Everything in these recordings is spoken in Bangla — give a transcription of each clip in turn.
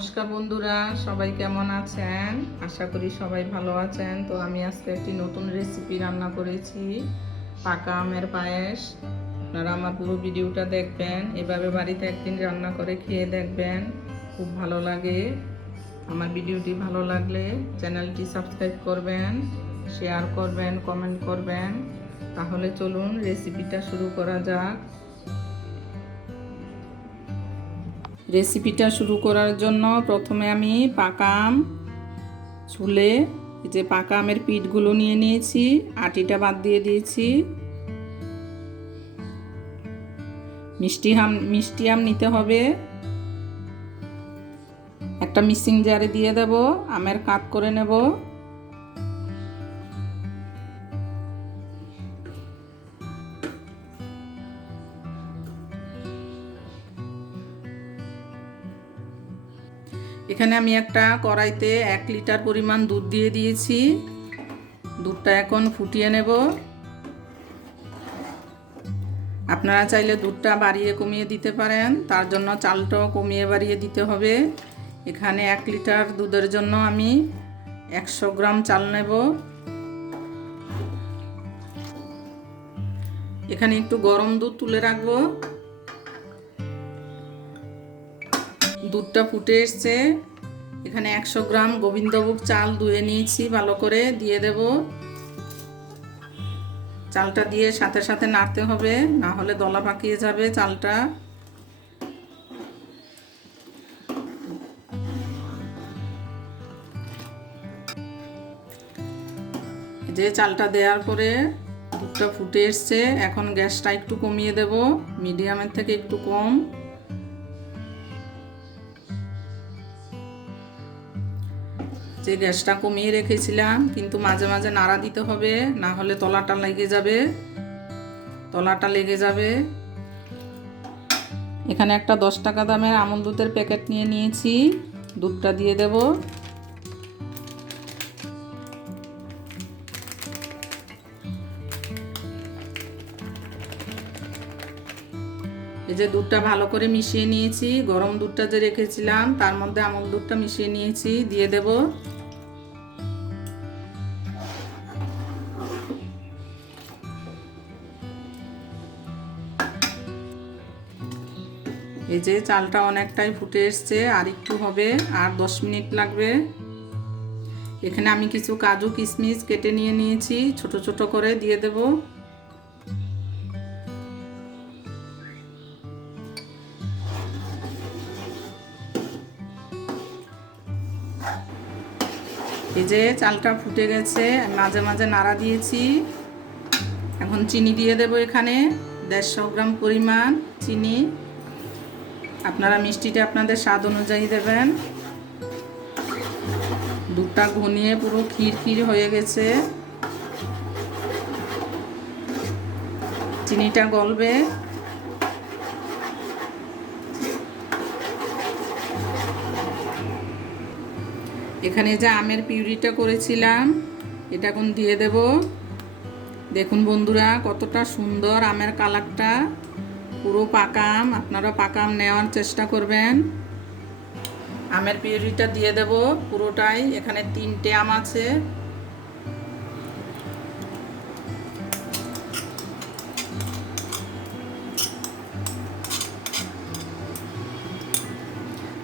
নমস্কার বন্ধুরা, সবাই কেমন আছেন? আশা করি সবাই ভালো আছেন। তো আমি আজকে একটি নতুন রেসিপি রান্না করেছি, পাকা আমের পায়েস। আপনারা আমার পুরো ভিডিওটা দেখবেন, এভাবে বাড়িতে একদিন রান্না করে খেয়ে দেখবেন। খুব ভালো লাগে। আমার ভিডিওটি ভালো লাগলে চ্যানেলটি সাবস্ক্রাইব করবেন শেয়ার করবেন কমেন্ট করবেন। তাহলে চলুন রেসিপিটা শুরু করা যাক। রেসিপিটা শুরু করার জন্য প্রথমে আমি পাকা আম ছুলে যে পাকা আমের পিঠগুলো নিয়ে নিয়েছি, আটিটা বাদ দিয়ে দিয়েছি। মিষ্টি আম মিষ্টি আম নিতে হবে। একটা মিক্সিং জারে দিয়ে দেব, আমের কাত করে নেব। এখানে আমি একটা কড়াইতে এক লিটার পরিমাণ দুধ দিয়ে দিয়েছি। দুধটা এখন ফুটিয়ে নেব। আপনারা চাইলে দুধটা বাড়িয়ে কমিয়ে দিতে পারেন, তার জন্য চালটাও কমিয়ে বাড়িয়ে দিতে হবে। এখানে এক লিটার দুধের জন্য আমি একশো গ্রাম চাল নেব। এখানে একটু গরম দুধ তুলে রাখব। দুধটা ফুটে এসছে। এখানে একশো গ্রাম গোবিন্দভোগ চাল ধুয়ে নিয়েছি ভালো করে, দিয়ে দেব। চালটা দিয়ে সাথে সাথে নাড়তে হবে, না হলে দলা পাকিয়ে যাবে চালটা। যে চালটা দেওয়ার পরে দুধটা ফুটে এসছে, এখন গ্যাসটা একটু কমিয়ে দেব, মিডিয়ামের থেকে একটু কম। যে গ্যাসটা কমিয়ে রেখেছিলাম, কিন্তু মাঝে মাঝে নাড়া দিতে হবে, না হলে তলাটা লেগে যাবে। তলাটা লেগে যাবে। এখানে একটা দশ টাকা দামের আমল দুধের প্যাকেট নিয়ে নিয়েছি। দুধটা দিয়ে দেব। এই যে দুধটা ভালো করে মিশিয়ে নিয়েছি, গরম দুধটা যে রেখেছিলাম, তার মধ্যে আমল দুধটা মিশিয়ে নিয়েছি, দিয়ে দেব। এই যে চালটা অনেকটাই ফুটে এসছে, আর একটু হবে, আর দশ মিনিট লাগবে। এখানে আমি কিছু কাজু কিশমিশ কেটে নিয়ে নিয়েছি, ছোট ছোট করে দিয়ে দেবো। এই যে চালটা ফুটে গেছে, মাঝে মাঝে নাড়া দিয়েছি। এখন চিনি দিয়ে দেব এখানে, দেড়শো গ্রাম পরিমাণ চিনি। আপনারা মিষ্টিটা আপনাদের স্বাদ অনুযায়ী দেবেন। দুধটা ঘনিয়ে পুরো ক্ষীর ক্ষীর হয়ে গেছে। চিনিটা গলবে। এখানে যে আমের পিউরিটা করেছিলাম, এটা এখন দিয়ে দেব। দেখুন বন্ধুরা, কতটা সুন্দর আমের কালারটা। পুরো পাকা আম আপনারা পাকা আম নেওয়ার চেষ্টা করবেন। আমের পিউরিটা দিয়ে দেব পুরোটাই, এখানে তিনটে আম আছে।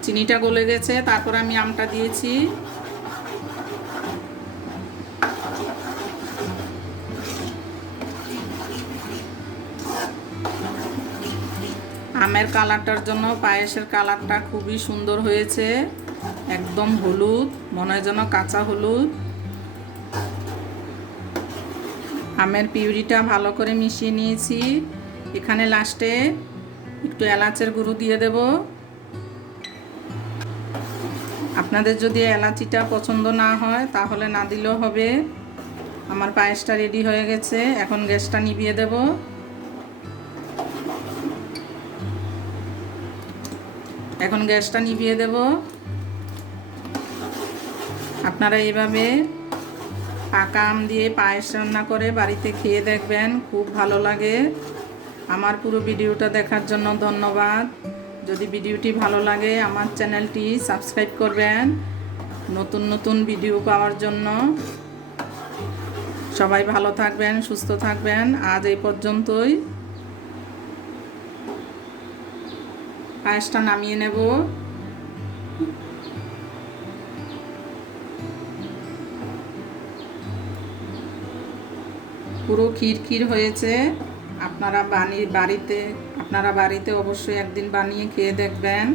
চিনিটা গলে গেছে, তারপর আমি আমটা দিয়েছি। আমের কালারটার জন্য পায়েসের কালারটা খুবই সুন্দর হয়েছে। একদম হলুদ, মনে হয় যেন কাঁচা হলুদ। আমের পিউরিটা ভালো করে মিশিয়ে নিয়েছি। এখানে লাস্টে একটু এলাচের গুঁড়ো দিয়ে দেব। আপনাদের যদি এলাচিটা পছন্দ না হয়, তাহলে না দিলেও হবে। আমার পায়েসটা রেডি হয়ে গেছে। এখন গ্যাসটা নিভিয়ে দেবো। এখন গ্যাসটা নিভিয়ে দেব। আপনারা এভাবে পাকা আম দিয়ে পায়েস রান্না করে বাড়িতে খেয়ে দেখবেন, খুব ভালো লাগে। আমার পুরো ভিডিওটা দেখার জন্য ধন্যবাদ। যদি ভিডিওটি ভালো লাগে, আমার চ্যানেলটি সাবস্ক্রাইব করবেন নতুন নতুন ভিডিও পাওয়ার জন্য। সবাই ভালো থাকবেন, সুস্থ থাকবেন। আজ এই পর্যন্তই। পায়েসটা নামিয়ে নেব। পুরো ক্ষীর হয়েছে। আপনারা বানি, বাড়িতে, আপনারা বাড়িতে অবশ্যই একদিন বানিয়ে খেয়ে দেখবেন।